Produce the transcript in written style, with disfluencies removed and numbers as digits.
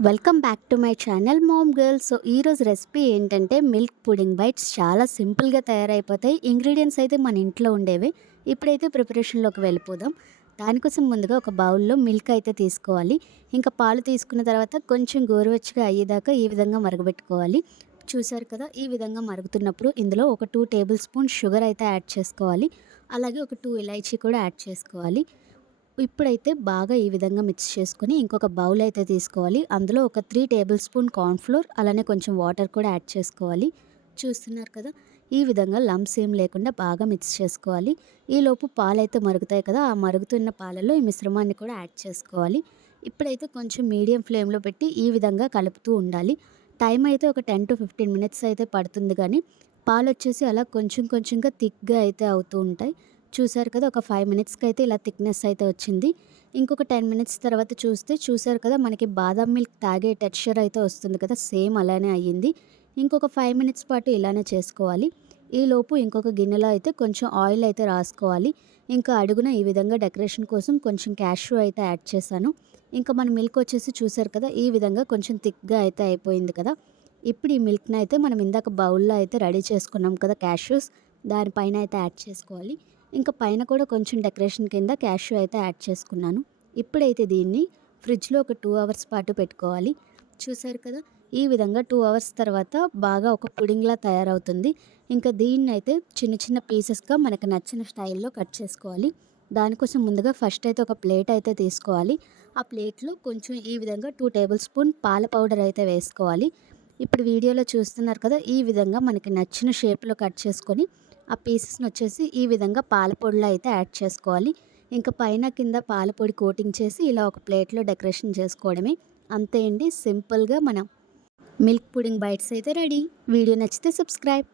Welcome back to my channel ma'am girls. So ఈరోజు recipe ఏంటంటే milk pudding bytes. చాలా సింపుల్గా తయారైపోతాయి. ఇంగ్రీడియంట్స్ అయితే మన ఇంట్లో ఉండేవి. ఇప్పుడైతే ప్రిపరేషన్లోకి వెళ్ళిపోదాం. దానికోసం ముందుగా ఒక బౌల్లో మిల్క్ అయితే తీసుకోవాలి. ఇంకా పాలు తీసుకున్న తర్వాత కొంచెం గోరువెచ్చగా అయ్యేదాకా ఈ విధంగా మరగబెట్టుకోవాలి. చూసారు కదా, ఈ విధంగా మరుగుతున్నప్పుడు ఇందులో ఒక 2 టేబుల్ స్పూన్ షుగర్ అయితే యాడ్ చేసుకోవాలి. అలాగే ఒక 2 ఇలాచీ కూడా యాడ్ చేసుకోవాలి. ఇప్పుడైతే బాగా ఈ విధంగా మిక్స్ చేసుకొని ఇంకొక బౌల్ అయితే తీసుకోవాలి. అందులో ఒక 3 టేబుల్ స్పూన్ కార్న్‌ఫ్లోర్, అలానే కొంచెం వాటర్ కూడా యాడ్ చేసుకోవాలి. చూస్తున్నారు కదా, ఈ విధంగా లంప్స్ ఏం లేకుండా బాగా మిక్స్ చేసుకోవాలి. ఈలోపు పాలైతే మరుగుతాయి కదా, ఆ మరుగుతున్న పాలలో ఈ మిశ్రమాన్ని కూడా యాడ్ చేసుకోవాలి. ఇప్పుడైతే కొంచెం మీడియం ఫ్లేమ్‌లో పెట్టి ఈ విధంగా కలుపుతూ ఉండాలి. టైం అయితే ఒక 10-15 మినిట్స్ అయితే పడుతుంది కానీ పాలొచ్చేసి అలా కొంచెం కొంచెంగా థిక్‌గా అయితే అవుతూ ఉంటాయి. చూసారు కదా, ఒక 5 మినిట్స్‌కి అయితే ఇలా థిక్‌నెస్ అయితే వచ్చింది. ఇంకొక 10 మినిట్స్ తర్వాత చూసారు కదా, మనకి బాదాం మిల్క్ తాగే టెక్స్చర్ అయితే వస్తుంది కదా, సేమ్ అలానే అయ్యింది. ఇంకొక 5 మినిట్స్ పాటు ఇలానే చేసుకోవాలి. ఈలోపు ఇంకొక గిన్నెలో అయితే కొంచెం ఆయిల్ అయితే రాసుకోవాలి. ఇంకా అడుగున ఈ విధంగా డెకరేషన్ కోసం కొంచెం క్యాష్యూ అయితే యాడ్ చేశాను. ఇంకా మన మిల్క్ వచ్చేసి చూసారు కదా, ఈ విధంగా కొంచెం థిక్‌గా అయితే అయిపోయింది కదా. ఇప్పుడు ఈ మిల్క్‌ని అయితే మనం ఇందాక బౌల్‌లో అయితే రెడీ చేసుకున్నాం కదా క్యాష్యూస్, దానిపైన అయితే యాడ్ చేసుకోవాలి. ఇంకా పైన కూడా కొంచెం డెకరేషన్ కింద క్యాష్యూ అయితే యాడ్ చేసుకున్నాను. ఇప్పుడైతే దీన్ని ఫ్రిడ్జ్‌లో ఒక 2 అవర్స్ పాటు పెట్టుకోవాలి. చూసారు కదా, ఈ విధంగా 2 అవర్స్ తర్వాత బాగా ఒక పుడింగ్‌లా తయారవుతుంది. ఇంకా దీన్నైతే చిన్న చిన్న పీసెస్‌గా మనకు నచ్చిన స్టైల్‌లో కట్ చేసుకోవాలి. దానికోసం ముందుగా ఫస్ట్ అయితే ఒక ప్లేట్ అయితే తీసుకోవాలి. ఆ ప్లేట్‌లో కొంచెం ఈ విధంగా 2 టేబుల్ స్పూన్ పాల పౌడర్ అయితే వేసుకోవాలి. ఇప్పుడు వీడియోలో చూస్తున్నారు కదా, ఈ విధంగా మనకి నచ్చిన షేప్‌లో కట్ చేసుకొని ఆ పీసెస్‌ని వచ్చేసి ఈ విధంగా పాల పొడిలో అయితే యాడ్ చేసుకోవాలి. ఇంకా పైన కింద పాల పొడి కోటింగ్ చేసి ఇలా ఒక ప్లేట్‌లో డెకరేషన్ చేసుకోవడమే. అంతే అండి, సింపుల్‌గా మన మిల్క్ పుడింగ్ బైట్స్ అయితే రెడీ. వీడియో నచ్చితే సబ్స్క్రైబ్.